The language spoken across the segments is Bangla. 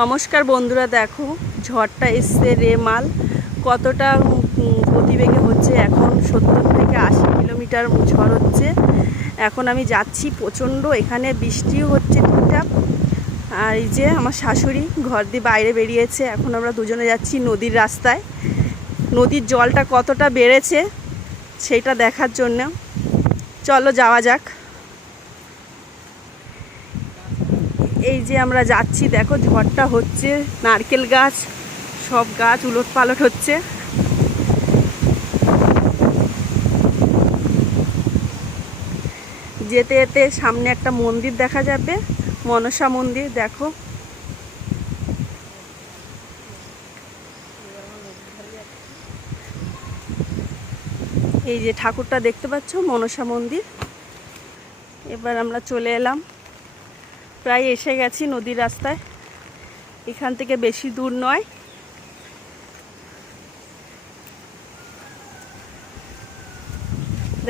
নমস্কার বন্ধুরা, দেখো ঝড়টা এসছে রেমাল কতটা গতিবেগে হচ্ছে। এখন 70 থেকে 80 কিলোমিটার ঝড় হচ্ছে। এখন আমি যাচ্ছি, প্রচণ্ড এখানে বৃষ্টিও হচ্ছে ঠিকঠাক। আর এই যে আমার শাশুড়ি ঘর দিয়ে বাইরে বেরিয়েছে। এখন আমরা দুজনে যাচ্ছি নদীর রাস্তায়। নদীর জলটা কতটা বেড়েছে সেইটা দেখার জন্য চলো যাওয়া যাক। এই যে আমরা যাচ্ছি, দেখো ঝড়টা হচ্ছে, নারকেল গাছ সব গাছ উলট পালট হচ্ছে। যেতে যেতে সামনে একটা মন্দির দেখা যাবে, মনসা মন্দির। দেখো এই যে ঠাকুরটা দেখতে পাচ্ছ, মনসা মন্দির। এবার আমরা চলে এলাম, প্রায় এসে গেছি নদীর রাস্তায়। এখান থেকে বেশি দূর নয়।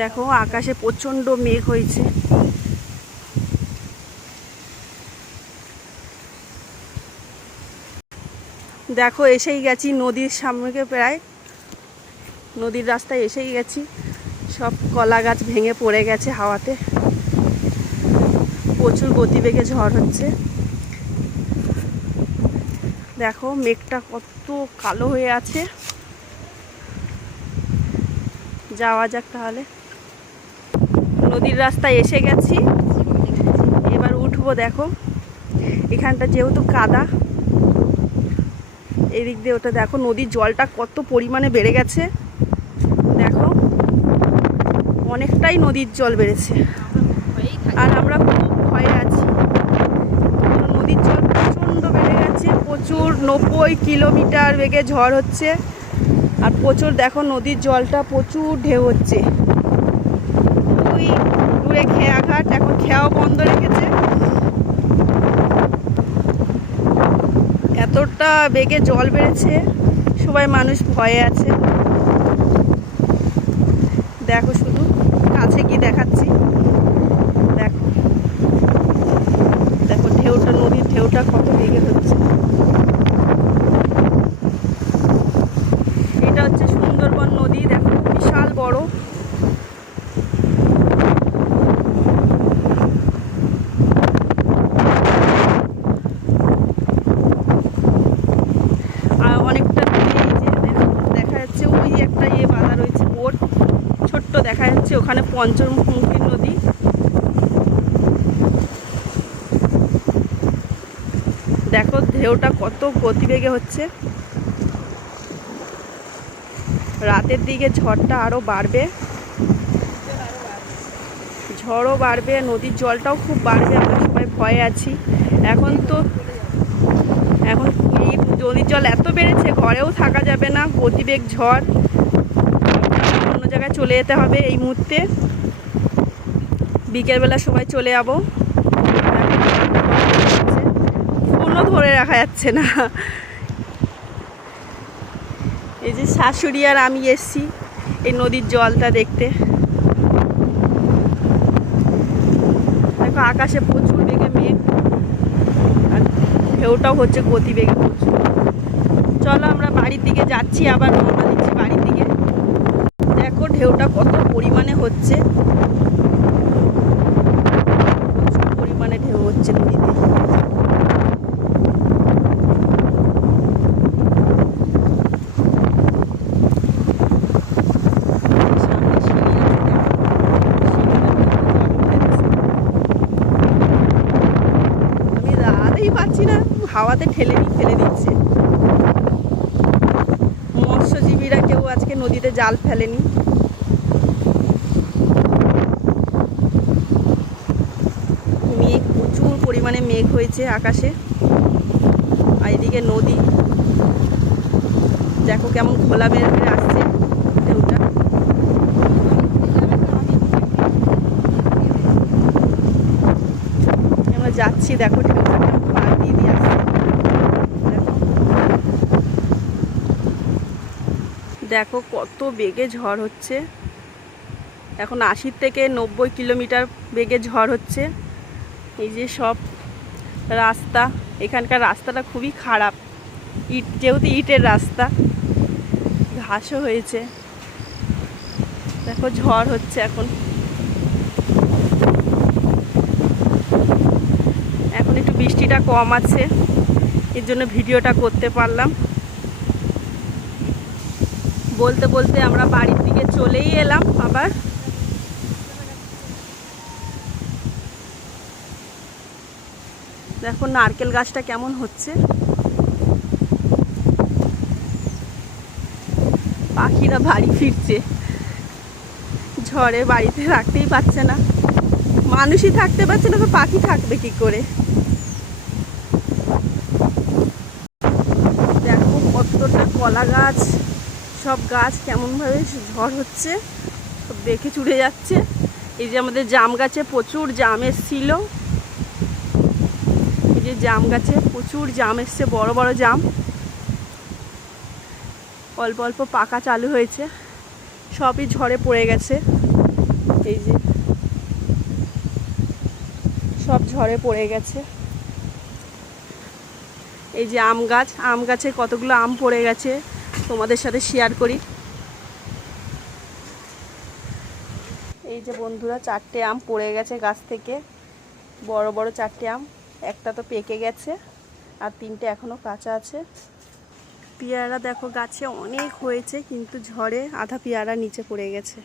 দেখো আকাশে প্রচণ্ড মেঘ হয়েছে। দেখো এসেই গেছি নদীর সামনে, প্রায় নদীর রাস্তায় এসেই গেছি। সব কলা গাছ ভেঙে পড়ে গেছে হাওয়াতে। প্রচুর গতিবেগে ঝড় হচ্ছে। দেখো মেঘটা কত কালো হয়ে আছে। যাওয়া যাক তাহলে। নদীর রাস্তায় এসে গেছি, এবার উঠবো। দেখো এখানটা যেহেতু কাদা, এদিক দিয়ে ওটা দেখো নদীর জলটা কত পরিমাণে বেড়ে গেছে। দেখো অনেকটাই নদীর জল বেড়েছে, আর আমরা খুব ভয়ে আছি। নদীর জল প্রচণ্ড বেড়ে গেছে, প্রচুর 90 কিলোমিটার বেগে ঝড় হচ্ছে। আর প্রচুর দেখো নদীর জলটা প্রচুর ঢেউ হচ্ছে। ওই দূরে খেয়াঘাট, এখন খেয়াও বন্ধ রেখেছে। এতটা বেগে জল বেড়েছে, সবাই মানুষ ভয়ে আছে। দেখো শুধু কাছে গিয়ে দেখাচ্ছি। দেখো দেখো ঢেউটা, নদীর ঢেউটা কত বেগে হচ্ছে। এটা হচ্ছে সুন্দরবন নদী, দেখো বিশাল বড়। আর অনেকটা দেখা যাচ্ছে ওই একটা বাঁধা রয়েছে, বোট ছোট্ট দেখা যাচ্ছে, ওখানে পঞ্চমুখী নদী। দেখো ঢেউটা কত গতিবেগে হচ্ছে। রাতের দিকে ঝড়টা আরো বাড়বে, ঝড়ও বাড়বে, নদীর জলটাও খুব বাড়বে। আমরা সবাই ভয়ে আছি। এখন এই নদীর জল এত বেড়েছে, ঘরেও থাকা যাবে না, গতিবেগ ঝড়। অন্য জায়গায় চলে যেতে হবে এই মুহূর্তে। বিকেলবেলা সবাই চলে যাবো। ফোনও ধরে রাখা যাচ্ছে না। এই যে শাশুড়ি আর আমি এসছি এই নদীর জলটা দেখতে। দেখো আকাশে প্রচুর বেগে মেঘ, আর ঢেউটাও হচ্ছে গতিবেগে প্রচুর। চলো আমরা বাড়ির দিকে যাচ্ছি, আবার রওনা দিচ্ছি বাড়ির দিকে। দেখো ঢেউটা কত পরিমাণে হচ্ছে, প্রচুর পরিমাণে ঢেউ হচ্ছে নদীতে। পাচ্ছি না, হাওয়াতে ফেলে দিচ্ছে। মৎস্যজীবীরা কেউ আজকে নদীতে জাল ফেলেনি। মেঘ প্রচুর পরিমাণে মেঘ হয়েছে আকাশে। আর এদিকে নদী দেখো কেমন ঘোলা বের বেড়ে আসছে ঢেউটা। আমরা যাচ্ছি, দেখো ঢেউটা পা দিয়ে দিয়ে আসছে। দেখো কত বেগে ঝড় হচ্ছে। এখন 80 থেকে 90 কিলোমিটার বেগে ঝড় হচ্ছে। এই যে সব রাস্তা এখানকার রাস্তাটা খুবই খারাপ, যেহেতু ইটের রাস্তা, ঘাসও হয়েছে। দেখো ঝড় হচ্ছে এখন একটু বৃষ্টিটা কম আছে, এর জন্য ভিডিওটা করতে পারলাম। বলতে বলতে আমরা বাড়ির দিকে চলেই এলাম আবার। দেখো নারকেল গাছটা কেমন হচ্ছে, পাখিরা বাড়ি ফিরছে, ঝড়ে বাড়িতে রাখতেই পারছে না, মানুষই থাকতে পারছে না তো পাখি থাকবে কি করে। দেখো কতটা কলা গাছ, সব গাছ কেমনভাবে ঝড় হচ্ছে, সব বেঁকে চুড়ে যাচ্ছে। এই যে আমাদের জাম গাছে প্রচুর জাম এসছিল, এই যে জাম গাছে প্রচুর জাম এসছে, বড় বড় জাম, অল্প অল্প পাকা চালু হয়েছে, সবই ঝড়ে পড়ে গেছে। এই যে সব ঝড়ে পড়ে গেছে। এই যে আম গাছে কতগুলো আম পড়ে গেছে, তোমাদের সাথে শেয়ার করি। এই যে বন্ধুরা 4টে আম পড়ে গেছে গাছ থেকে, বড় বড় 4টে আম, একটা তো পেকে গেছে আর 3টে এখনো কাঁচা আছে। পেয়ারা দেখো গাছে অনেক হয়েছে, কিন্তু ঝড়ে আধা পেয়ারা নিচে পড়ে গেছে।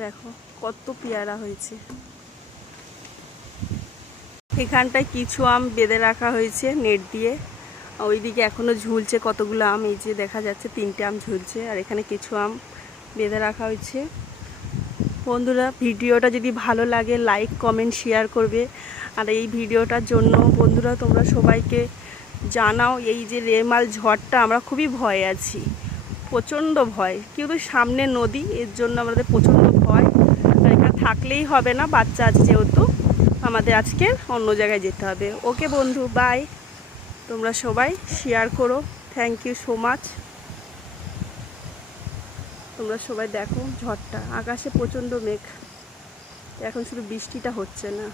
দেখো কত পেয়ারা হয়েছে। এখানটায় কিছু আম বেঁধে রাখা হয়েছে নেট দিয়ে, ওইদিকে এখনো ঝুলছে কতগুলো আম, এই যে দেখা যাচ্ছে 3টে আম ঝুলছে, আর এখানে কিছু আম বেঁধে রাখা হয়েছে। বন্ধুরা ভিডিওটা যদি ভালো লাগে লাইক কমেন্ট শেয়ার করবে। আর এই ভিডিওটার জন্য বন্ধুরা তোমরা সবাইকে জানাও, এই যে রেমাল ঝড়টা আমরা খুবই ভয়ে আছি, প্রচণ্ড ভয়, কিন্তু সামনে নদী, এর জন্য আমাদের প্রচণ্ড ভয়। আর এখানে থাকলেই হবে না, বাচ্চা আছে যেহেতু, আমাদের আজকে অন্য জায়গায় যেতে হবে। ওকে বন্ধু, বাই। তোমরা সবাই শেয়ার করো, থ্যাংক ইউ সো মাচ। তোমরা সবাই দেখো ঝড়টা, আকাশে প্রচণ্ড মেঘ, এখন শুধু বৃষ্টিটা হচ্ছে না।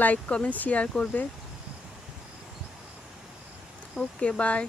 লাইক কমেন্ট শেয়ার করবে। Okay bye.